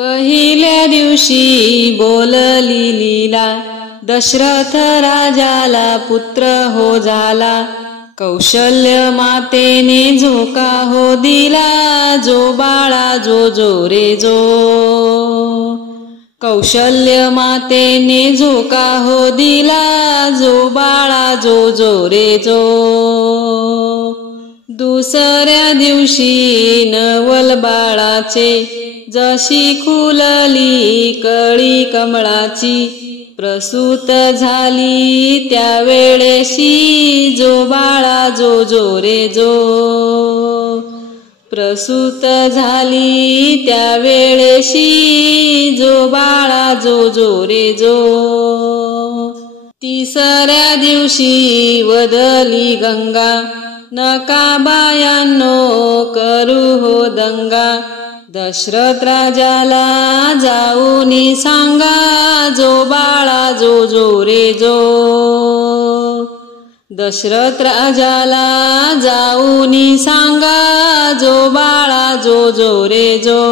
पहिल्या दिवशी बोलली लीला, दशरथ राजाला पुत्र हो झाला. कौशल्य मातेने झोका हो दिला, जो बाळा जो जो रे जो. कौशल्य मातेने झोका हो दिला, जो बाळा जो जो रे जो. दुसऱ्या दिवशी नवल बाळाचे, जशी खुलली कळी कमळाची. प्रसूत झाली त्यावेळेशी, जो बाळा जो जो रे जो. प्रसूत झाली त्यावेळेशी, जो बाळा जो जो रे जो. तिसऱ्या दिवशी वदली गंगा, नका बायांनो करू हो दंगा. दशरथ राजाला जाऊनी सांगा, जो बाळा जो जो रे जो. दशरथ राजाला जाऊनी सांगा, जो बाळा जो जो रे जो.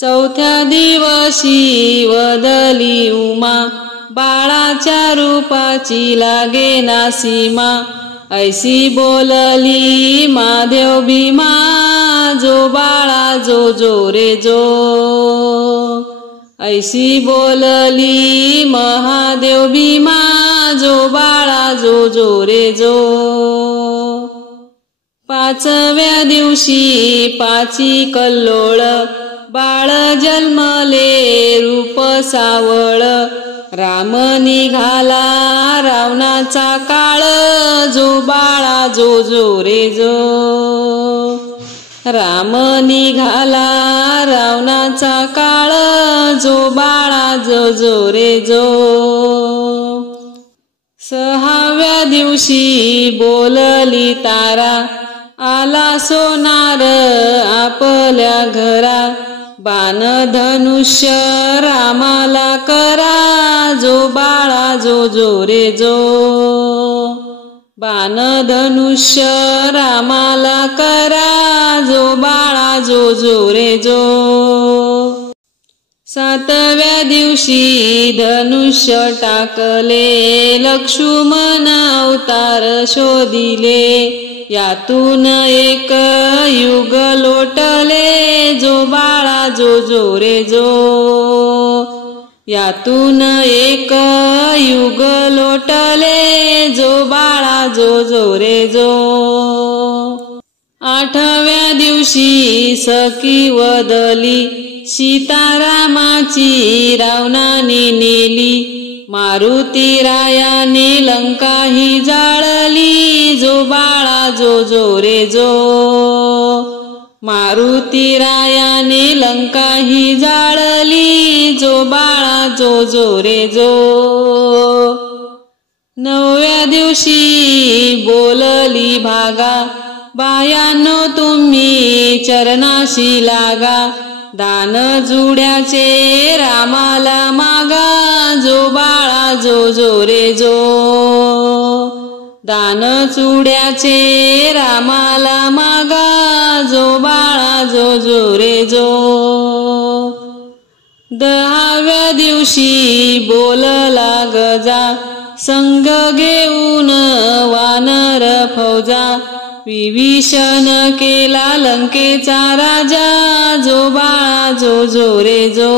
चौथ्या दिवशी वदली उमा, बाळाच्या रूपाची लागे ना सीमा. ऐसी बोलली महादेव भीमा, जो बाळा जो जो रे जो. ऐसी बोलली महादेव भीमा, जो बाळा जो जो रे जो. पाचव्या दिवशी पाची कल्लोळ, बाळ जन्मले रूप सावळ. राम निघाला रावणाचा काळ, जो बाळा जो जो रे जो. राम निघाला रावणाचा काळ, जो बाळा जो जो रे जो. सहाव्या दिवशी बोलली तारा, आला सोनार आपल्या घरा. बाण धनुष्य रामाला करा, जो बाळा जो जो रे जो. बाण धनुष्य रामाला करा, जो बाळा जो जो रे जो. सातव्या दिवशी धनुष्य टाकले, लक्ष्मण अवतार शोधिले. यातून एक युग लोटले, जो बाळा जो जो रे जो. यातून एक युग लोटले, जो बाळा जो जो रे जो. आठव्या दिवशी सखी वदली, सीतारामाची रावणाने नेली. मारुती रायाने लंका ही जाळली, जो बाळा जो जो रे जो. मारुती रायाने लंका ही जाळली, जो बाळा जो जो रे जो. नवव्या दिवशी बोलली भागा, बायांनो तुम्ही चरणाशी लागा. दान जुड्याचे रामाला मागा, जो बाळा जो जो रे जो. दान चुड्याचे रामाला मागा, जो बाळा जो जो रे जो. दहाव्या दिवशी बोलला गजा, संग घेऊन वानर फौजा. विभीषण केला लंकेचा राजा, जो बाळा जो जो रे जो.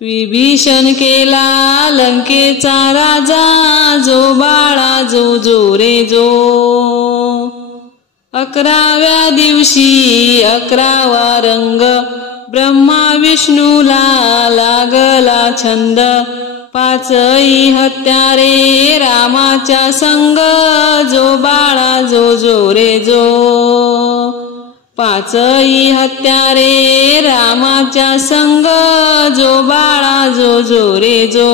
विभीषण केला लंकेचा राजा, जो बाळा जो जो रे जो. 11व्या दिवशी 11वा रंग, ब्रह्मा विष्णूला लागला छंद. 5ही हत्यारे रामाच्या संग, जो बाळा जो जो रे जो. 5ही हत्यारे रामाच्या संग, जो बाळा जो जो रे जो.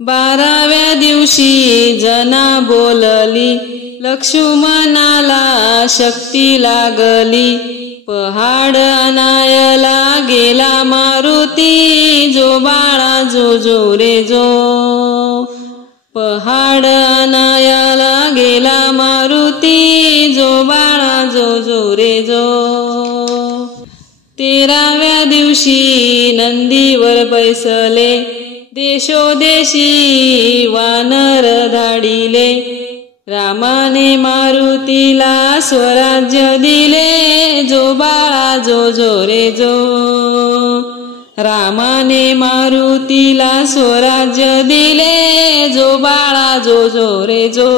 12व्या दिवशी जना बोलली, लक्ष्मणाला शक्ती लागली. पहाड आणायला गेला मारुती, जो बाळा जो जो रे जो. पहाड आणायला गेला मारुती, जो बाळा जो जो रे जो. 13व्या दिवशी नंदीवर बैसले, देशोदेशी वानर धाडिले. रामाने मारुतीला स्वराज्य दिले, जो बाळा जो जो रे जो. रामाने मारुतीला स्वराज्य दिले, जो बाळा जो जो रे जो.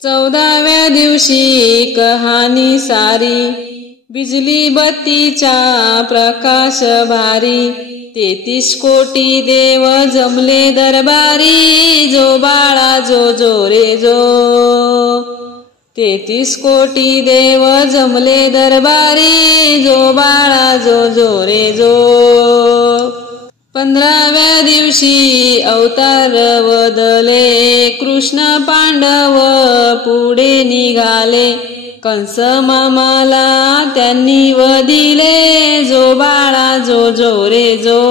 14व्या दिवशी कहाणी सारी, बिजली बत्तीचा प्रकाश भारी. 33 कोटी देव जमले दरबारी, जो बाळा जो जो रे जो. 33 कोटी देव जमले दरबारी, जो बाळा जो जो रे जो. 15व्या दिवशी अवतार बदले, कृष्ण पांडव पुढे निघाले. कंस मामाला त्यांनी वदिले, जो बाळा जो जो रे जो.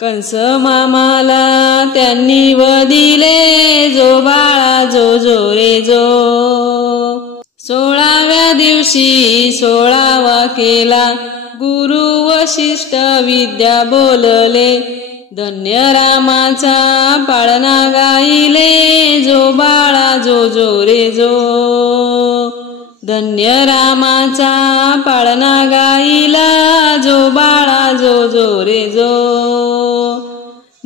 कंस मामाला त्यांनी वदिले, जो बाळा जो जो रे जो. 16व्या दिवशी 16वा केला, गुरु वशिष्ठ विद्या बोलले. धन्य रामाचा पाळणा गाईले, जो बाळा जो जो रे जो. धन्य रामाचा पाळणा गाईला, जो बाळा जो जो रे जो.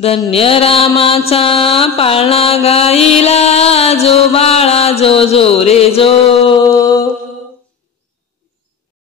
धन्य रामाचा पाळणा गाईला, जो बाळा जो जो रे जो.